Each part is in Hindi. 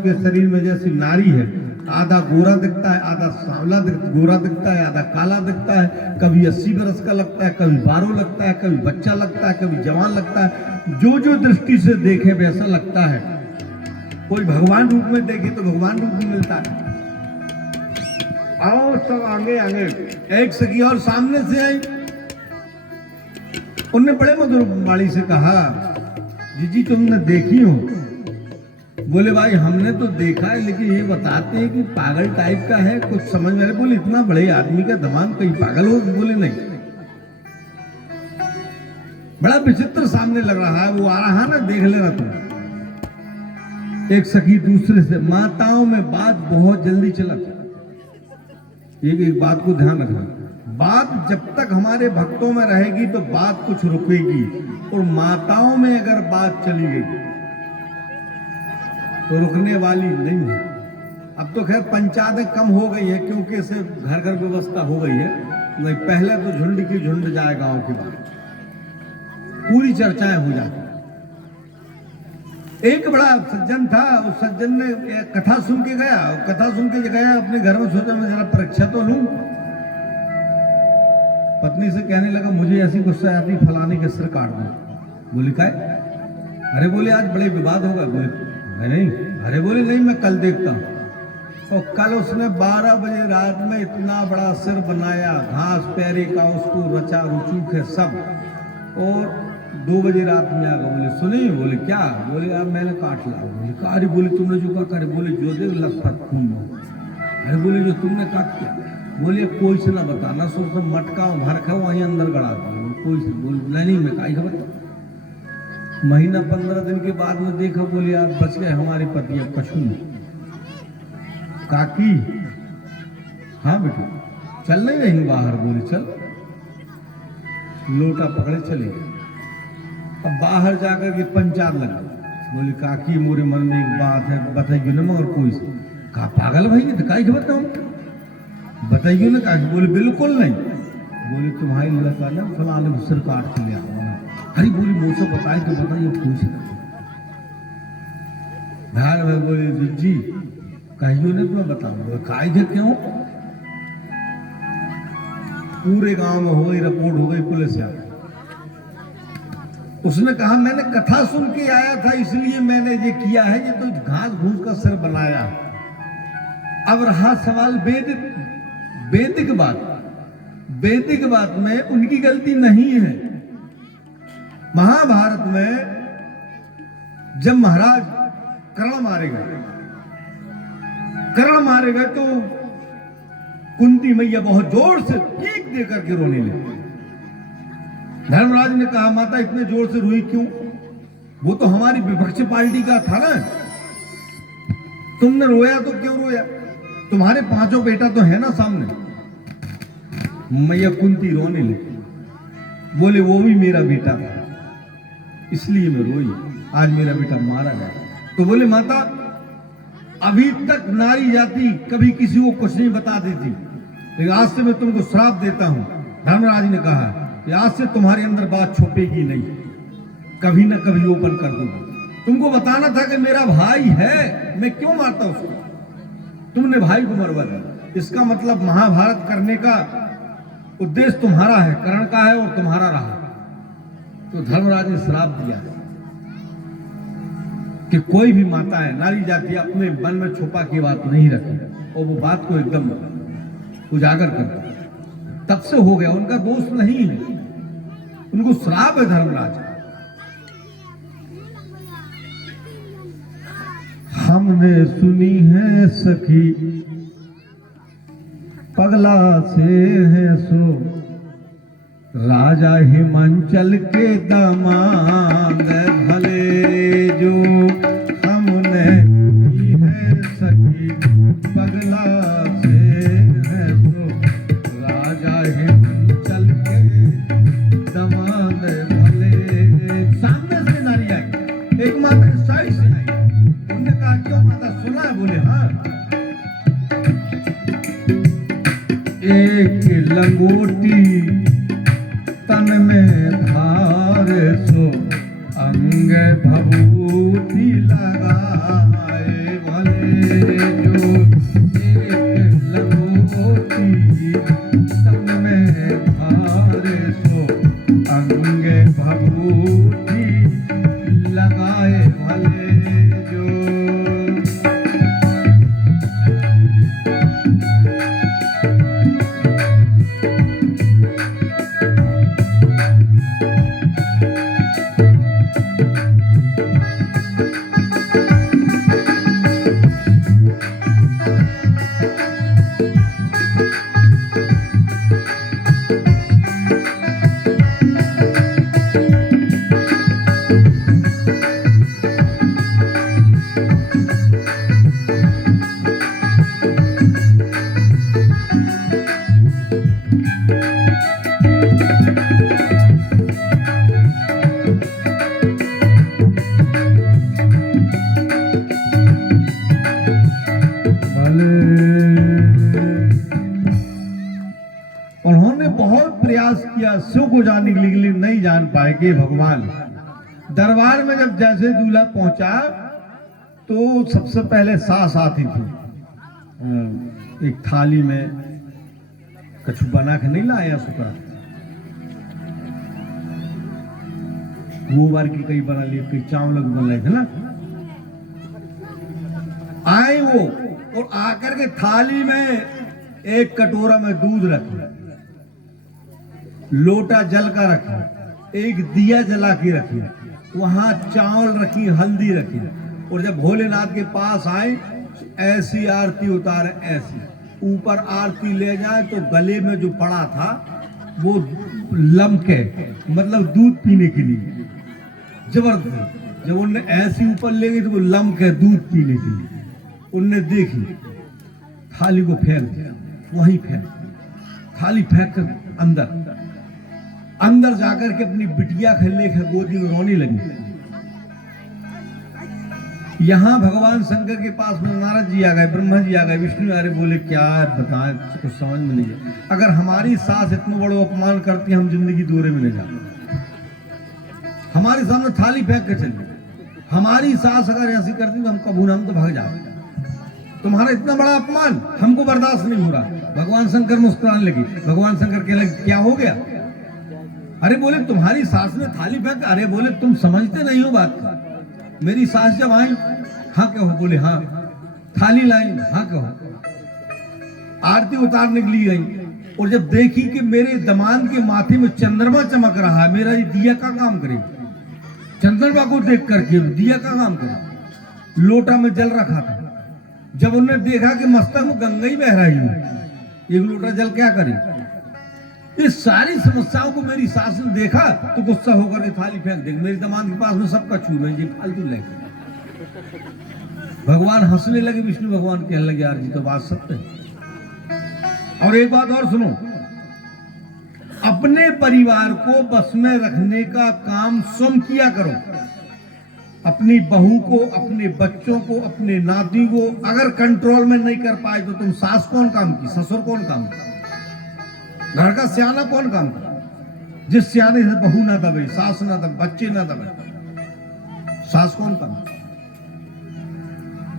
उसके शरीर में जैसी नारी है, आधा गोरा दिखता है, आधा सांवला गोरा दिखता है, आधा काला दिखता है, कभी 80 बरस का लगता है, कभी 12 लगता है, कभी बच्चा लगता है, कभी जवान लगता है। जो जो दृष्टि से देखे वैसा लगता है। कोई भगवान रूप में देखे तो भगवान रूप में मिलता है। आओ सब आगे आगे। एक सखी और सामने से आई, उनने बड़े मधुर वाणी से कहा, जीजी तुमने देखी हो? बोले भाई हमने तो देखा है, लेकिन ये बताते हैं कि पागल टाइप का है, कुछ समझ में। बोले इतना बड़े आदमी का दिमाग कहीं पागल हो? बोले नहीं, बड़ा विचित्र सामने लग रहा है, वो आ रहा ना, देख लेना तुम। एक सखी दूसरे से, माताओं में बात बहुत जल्दी चलती। एक बात को ध्यान रखना, बात जब तक हमारे भक्तों में रहेगी तो बात कुछ रुकेगी, और माताओं में अगर बात चली गई तो रुकने वाली नहीं है। अब तो खैर पंचायतें कम हो गई है, क्योंकि इसे घर घर व्यवस्था हो गई है। नहीं पहले तो झुंड की झुंड जाए गांव की बात, पूरी चर्चाएं हो जाती। एक बड़ा सज्जन था, उस सज्जन ने कथा सुन के गया, कथा सुन के गया अपने घर में, सोचा मैं जरा परीक्षा तो लूं। पत्नी से कहने लगा, मुझे ऐसी गुस्सा आती, फलाने के सिर काट दो। बोली काय? अरे बोले आज बड़े विवाद होगा। बोले नहीं। अरे बोले नहीं, मैं कल देखता हूं। और कल उसने 12 बजे रात में इतना बड़ा सिर बनाया, घास पैरे का उसको रचा रुचूक है सब, और 2 बजे रात में आ गया। बोले सुनी? बोले क्या? बोले यार मैंने काट लिया। बोले कहा? अरे बोले तुमने जो कहा? बोले जो दे लखपत खून। अरे बोले जो तुमने काट किया? बोले कोई से ना बताना, सो सब मटका भर खा वहीं अंदर गड़ा था, कोई से। बोले नहीं मैं काई खबर। महीना 15 दिन के बाद में देखा, बोले यार बच गए हमारे पति, अब कछु नहीं। काकी? हाँ बेटा। चल नहीं रही बाहर? बोले चल। लोटा पकड़े चले गए। अब बाहर जाकर के पंचायत लगा। बोले काकी मोरे मन में एक बात है, बताइए ना। मगर कोई से कहा पागल भाई ने काई खबर बताऊं, बताइए ना काकी। बोले बिल्कुल नहीं। बोले तुम्हारी लड़का ना फलाने सिर काट के ले आओ। अरे बोली मुझ से बताए तो बताइए, पूछ भाई में। बोले जी कहियो ने तुम्हें बताऊंगा। काय थे क्यों? पूरे गांव में हो गई रिपोर्ट, हो गई पुलिस आ। उसने कहा मैंने कथा सुन के आया था, इसलिए मैंने ये किया है, ये तो घास घूस का सिर बनाया। अब रहा सवाल वैदिक बात। वैदिक बात में उनकी गलती नहीं है। महाभारत में जब महाराज कर्ण मारे गए तो कुंती मैया बहुत जोर से चीख दे करके रोने लगी। धर्मराज ने कहा माता इतने जोर से रोई क्यों? वो तो हमारी विपक्ष पार्टी का था ना, तुमने रोया तो क्यों रोया? तुम्हारे 5 बेटा तो है ना सामने। मैया कुंती रोने लगी। बोले वो भी मेरा बेटा था, इसलिए मैं रोई, आज मेरा बेटा मारा गया। तो बोले माता अभी तक नारी जाति कभी किसी को कुछ नहीं बता देती, लेकिन आज से मैं तुमको श्राप देता हूं। धर्मराज ने कहा कि आज से तुम्हारे अंदर बात छुपेगी नहीं, कभी ना कभी ओपन कर दूंगा। तुमको बताना था कि मेरा भाई है, मैं क्यों मारता उसको? तुमने भाई को मरवा दिया। इसका मतलब महाभारत करने का उद्देश्य तुम्हारा है, कर्ण का है और तुम्हारा रहा। तो धर्मराज ने श्राप दिया कि कोई भी माता है नारी जाति अपने मन में छुपा की बात नहीं रखे, और वो बात को एकदम उजागर कर। तब से हो गया, उनका दोष नहीं है, उनको श्राप है धर्मराज। हमने सुनी है सखी पगला से है सो, राजा हिमांचल के दामाद भले जो। हमने सुनी है सखी पगला से है सो, राजा हिमांचल के दामाद भले। सामने से नारी आई, एक माता साइड से आई। उन्होंने कहा क्यों माता सुना है? बोले हाँ। एक लंगोटी तन में धार सो, अंग भभूति लगाए भले। रहस्यों को जानने के लिए नहीं जान पाए कि भगवान दरबार में जब जैसे दूल्हा पहुंचा तो सबसे पहले सास आती थी, एक थाली में कछु बना के नहीं लाया सुकरा, वो बार की कई बना लिए, कई चावल बन रहे थे ना। आए वो और आकर के थाली में एक कटोरा में दूध रखा, लोटा जल का रखा, एक दिया जला के रखी, वहां चावल रखी, हल्दी रखी, और जब भोलेनाथ के पास आए ऐसी आरती उतारे, ऐसी ऊपर आरती ले जाए तो गले में जो पड़ा था वो लमके, मतलब दूध पीने के लिए जबरदस्त। जब उनने ऐसी ऊपर ले गई तो वो लमके दूध पीने के लिए, उनने देखी, थाली को फेंक दिया, वहीं फेंक, थाली फेंक कर अंदर जाकर के अपनी बिटिया खेलने के गोदी में रोने लगी। यहां भगवान शंकर के पास में नारद जी आ गए, ब्रह्मा जी आ गए, विष्णु आ रहे, बोले क्या बताएं, कुछ समझ में नहीं है। अगर हमारी सास इतना बड़ा अपमान करती, हम जिंदगी दोरे में नहीं जाते। हमारे सामने थाली फेंक के चली, हमारी सास अगर ऐसी करती तो हम कबू हम तो भाग जाते। तुम्हारा इतना बड़ा अपमान हमको बर्दाश्त नहीं हो रहा। भगवान शंकर मुस्कुराने लगे। भगवान शंकर कहने लगे क्या हो गया? अरे बोले तुम्हारी सास ने थाली फेंक। अरे बोले तुम समझते नहीं हो बात का। मेरी सास जब आई, हाँ कहो, बोले हाँ। थाली लाई, हाँ कहो। आरती उतारने के लिए गई और जब देखी कि मेरे दमाद के माथे में चंद्रमा चमक रहा है, मेरा ये दिया का काम करे, चंद्रमा को देख करके दिया का काम करे। लोटा में जल रखा था, जब उन्होंने देखा कि मस्तक में गंगा ही बह रही है, एक लोटा जल क्या करे। इस सारी समस्याओं को मेरी सास ने देखा तो गुस्सा होकर के थाली फेंक दे। मेरे दमाद के पास में सबका छू में ये फालतू लेके। भगवान हंसने लगे, विष्णु भगवान कहने लगे यार जी तो बात सत्य है। और एक बात और सुनो, अपने परिवार को बस में रखने का काम स्वयं किया करो। अपनी बहू को, अपने बच्चों को, अपने नाती को अगर कंट्रोल में नहीं कर पाए तो तुम सास कौन काम की, ससुर कौन काम की, घर का सियाना कौन काम की? जिस सियाने से बहू ना दबे, सास ना दबे, बच्चे ना दबे, सास कौन काम की?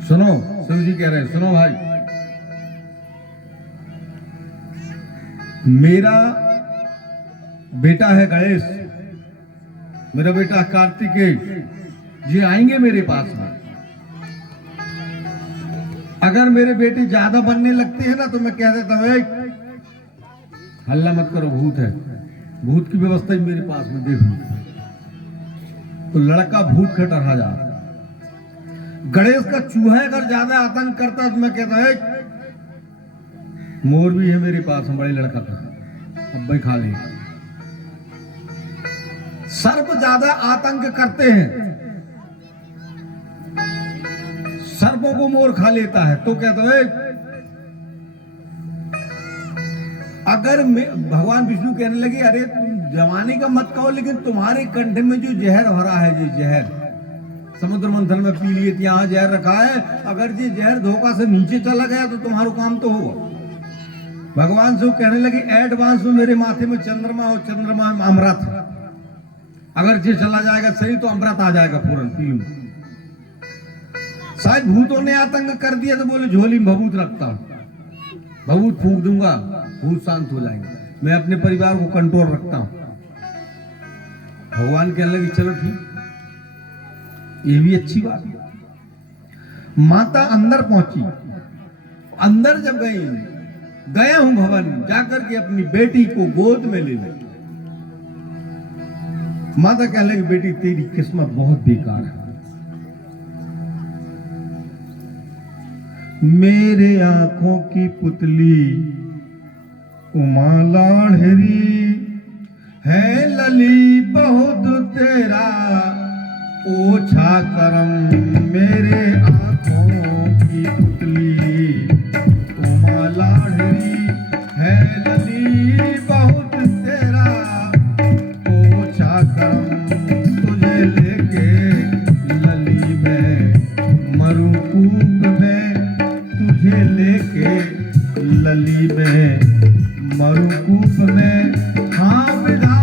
सुनो, शिव जी कह रहे हैं, सुनो भाई, मेरा बेटा है गणेश, मेरा बेटा कार्तिकेय, ये आएंगे मेरे पास में। अगर मेरे बेटे ज्यादा बनने लगते हैं ना तो मैं कह देता हूं हल्ला मत करो, भूत है, भूत की व्यवस्था ही मेरे पास में देख लो। तो लड़का भूत का डरा जा। गणेश का चूहा अगर ज्यादा आतंक करता तो मैं कहता है मोर भी है मेरे पास में, बड़े लड़का का, अब भाई खा ले। सर्प ज्यादा आतंक करते हैं, सर्पों को मोर खा लेता है, तो कहते हैं अगर भगवान विष्णु कहने लगे अरे तुम जवानी का मत कहो, लेकिन तुम्हारे कंठ में जो जहर भरा है, जो जहर समुद्र मंथन में पी लिए, यहाँ जहर रखा है, अगर ये जहर धोखा से नीचे चला गया तो तुम्हारा काम तो होगा। भगवान से वो कहने लगे एडवांस में मेरे माथे में चंद्रमा और चंद्रमा में अमृत, अगर ये चला जाएगा सही तो अमृत आ जाएगा पूरन पी लूं। शायद भूतों ने आतंक कर दिया तो बोले झोली में भभूत रखता हूं, भभूत फूंक दूंगा, भूत शांत हो जाएंगे, मैं अपने परिवार को कंट्रोल रखता हूं। भगवान कहने लगे चलो ठीक, ये भी अच्छी बात है। माता अंदर पहुंची, अंदर जब गई, गया हूं भवन, जाकर के अपनी बेटी को गोद में ले ली। माता कहने लगी बेटी तेरी किस्मत बहुत बेकार है, मेरे आंखों की पुतली उमा लाड़री है, लली बहुत तेरा ओछा करम, मेरे आंखों की पुतली उमा लाड़री है, लली बहुत तेरा ओछा करम, तुझे लेके लली में मरू कूप में, तुझे लेके लली में मरुकूप में, हाँ विधाता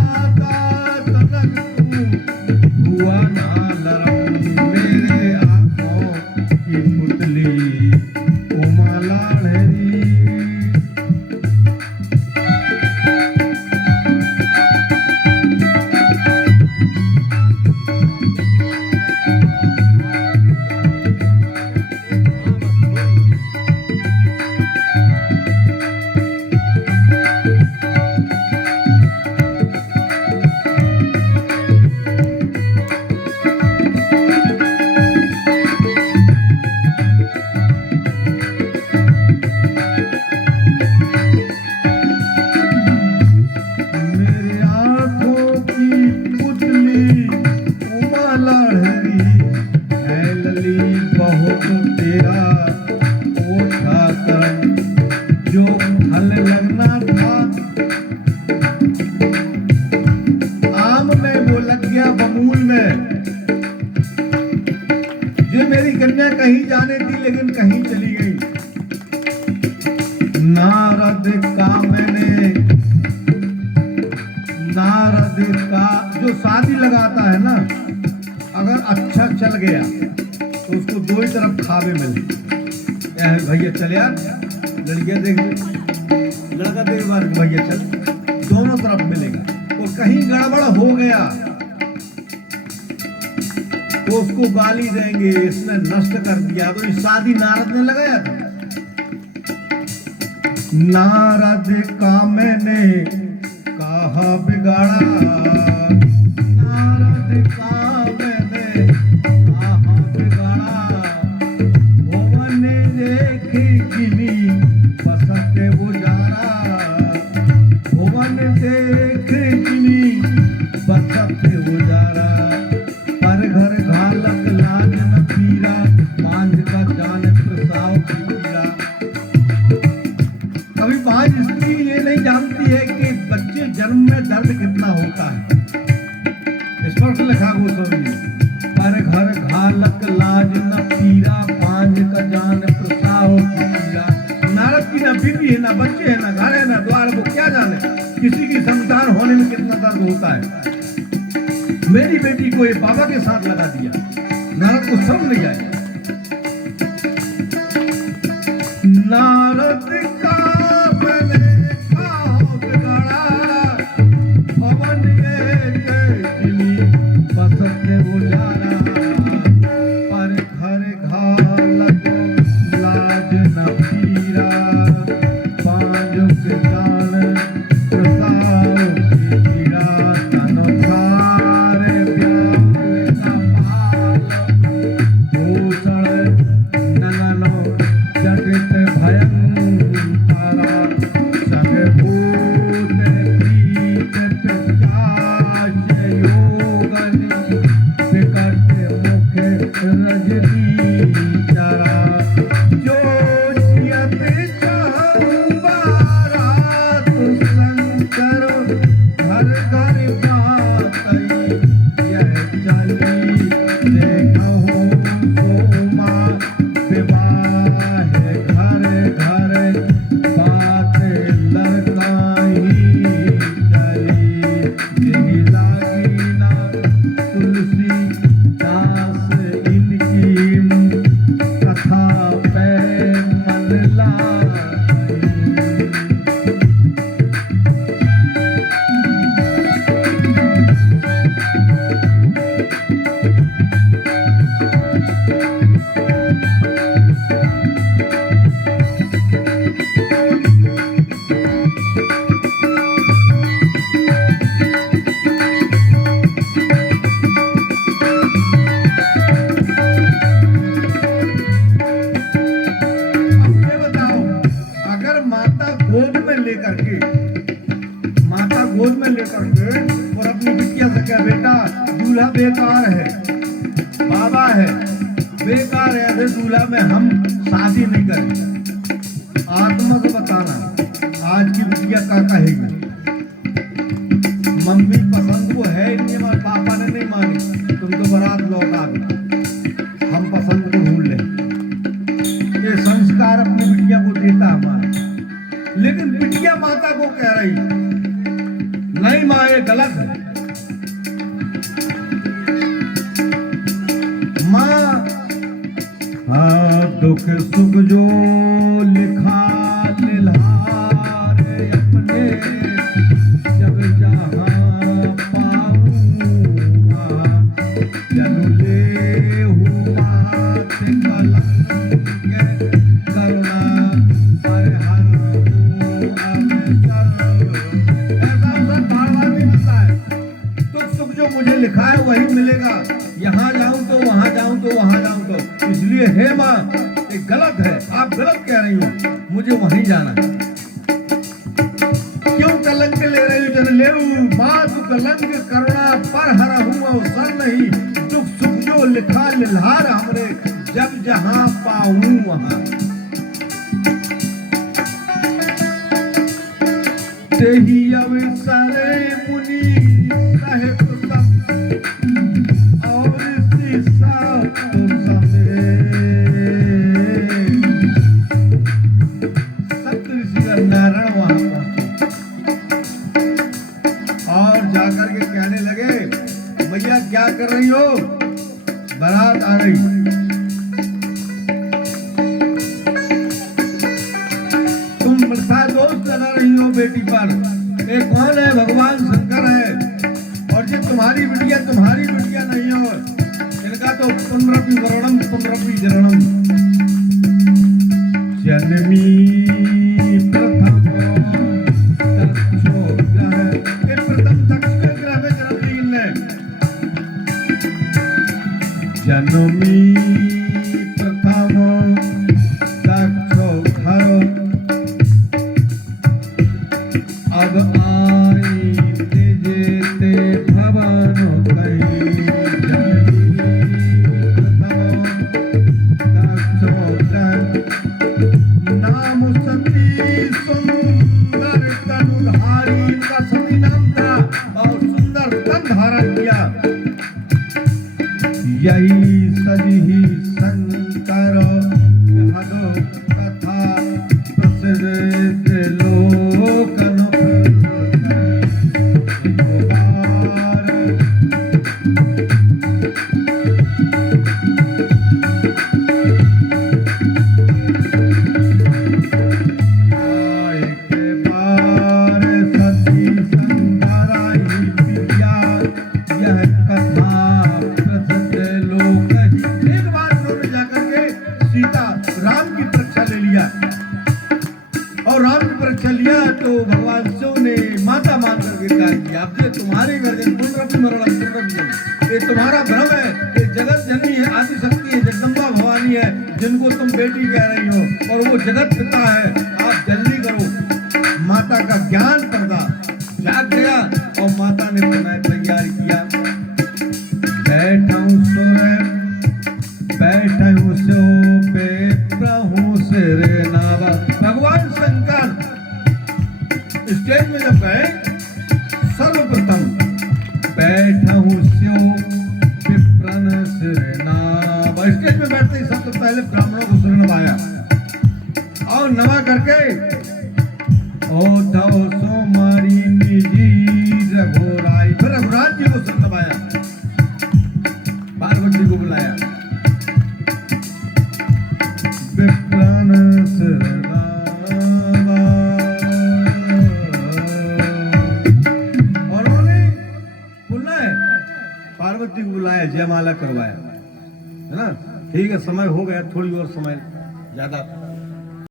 थी लेकिन कहीं चली गई। नारद का जो शादी लगाता है ना, अगर अच्छा चल गया तो उसको दो ही तरफ खावे मिले। भैया चल यार, लड़कियां देख लड़का देख बार भैया चल, दोनों तरफ मिलेगा। और कहीं गड़बड़ हो गया तो उसको गाली देंगे, इसने नष्ट कर दिया। तो इस शादी नारद ने लगाया था। नारद का मैंने कहा बिगाड़ा, नारद का मैंने कहा बिगाड़ा। भुवन देखे जिमी बसते उजारा, भुवन देखे जिमी बसते उजारा। पर घर घालक लाज न पीरा, मांझ का जान प्रसाव की पीरा। कभी बाज स्त्री ये नहीं जानती है कि बच्चे जन्म में दर्द कितना होता है। स्पष्ट लिखा गोस्वामी, पर घर घालक लाज न पीरा, मांझ का जान प्रसाव की पीरा। नारद की ना बीवी है, ना बच्चे है, ना घर है, ना द्वार, वो क्या जाने किसी की संतान होने में कितना दर्द होता है। मेरी बेटी को ये बाबा के साथ लगा दिया, नारद को सब नहीं आया। नारद का मैंने कहा बिगाड़ा, भवन देखे जिमी बसते उजारा। पर घर घालक लाज न पीरा, पांच के जान प्रसाव की पीड़ा। तन थारे प्यार का पाल, भूषण नयनो जटित भयंकरा। सब भूत प्रीत जाच योगन, विकट मुख रजनी चरा। जो जियत बारात शंकर, घर घर बातई यह चली। देखहु सोमा विवाह, घर घर बात लड़काई चली। यही लागी ना तुलसी दास इनकी, कथा पे मन लाई। अब ये बताओ, अगर माता गोद में लेकर के और अपनी बिटिया से क्या, बेटा दूल्हा बेकार है, बाबा है बेकार है, ऐसे दूल्हा में हम शादी नहीं करें। आत्मा से बताना आज की बिटिया क्या कहेगी। मम्मी पसंद को है नहीं, हमारे पापा ने नहीं मानी, तुम तो बारात लौटा दो, हम पसंद को ढूंढ लें। ये संस्कार अपनी बिटिया को देता हमारा। लेकिन बिटिया माता को कह रही नहीं माँ ये गलत है। माँ दुख सुख जो लिखा लिल्हारे अपने, जब जहाँ पाऊंगा जनु ले मात कलंक करुणा हर हर जो मुझे लिखा है वही मिलेगा। यहाँ जाऊं तो वहां जाऊं तो वहां जाऊं तो, इसलिए हे माँ ये गलत है, आप गलत कह रही हो, मुझे वहीं जाना है। क्यों कलंक ले रही हो जन ले माँ, तू कलंक करुणा पर हरा हुआ सर नहीं। दुख सुख जो लिखा लिल्हार हमरे, जब जहाँ पाऊं वहां। तेही अवसर मुनि सहित सब, और शीशा तो समेत। बेटी पर। ये कौन है? भगवान शंकर है। और ये तुम्हारी बिटिया नहीं हो। इनका तो पुनरपि वरणम पुनरपि जननम। जननी प्रथम दक्षो ग्रह, ये प्रथम दक्ष के ग्रह में जन्म ली इनने। जननी प्रथम दक्षो घर, अब आई तेजेते भवन कहीं। जननी प्रथम दक्षो ग्रह, नाम सती सुंदर तनुधारी। का सती नाम था और सुंदर तन धारण किया। यही सजी शंकर हदो कथा प्रसिद्ध लोकन। और राम की परीक्षा लिया तो भगवान शिव ने माता मान करके कहा कि अब ये तुम्हारे गर्जन पुनरपि मरणम पुनरपि जननम। ये तुम्हारा भ्रम है। ये जगत जननी है, आदि शक्ति है, जगदम्बा भवानी है, जिनको तुम बेटी कह रही हो, और वो जगत पिता है। आप जल्दी करो। माता का ज्ञान पर्दा जाग गया और माता ने पुनः तैयार किया। बैठूं सुर बैठूं सो पे प्रभु सिर नावा। भगवान शंकर स्टेज में जब गए, सर्वप्रथम बैठूं सो विप्रन सिर नावा। स्टेज में बैठते ही सबसे पहले ब्राह्मणों को सिर नवाया और नवा करके ओ धो सो मारी निजी रघुराई। फिर रघुराज जी को सिर नवाया, पार्वती को बुलाया। विप्रान सिर नावा, और उन्होंने पुनः पार्वती को बुलाया, जयमाला करवाया, है ना। ठीक है, समय हो गया, थोड़ी और समय ज्यादा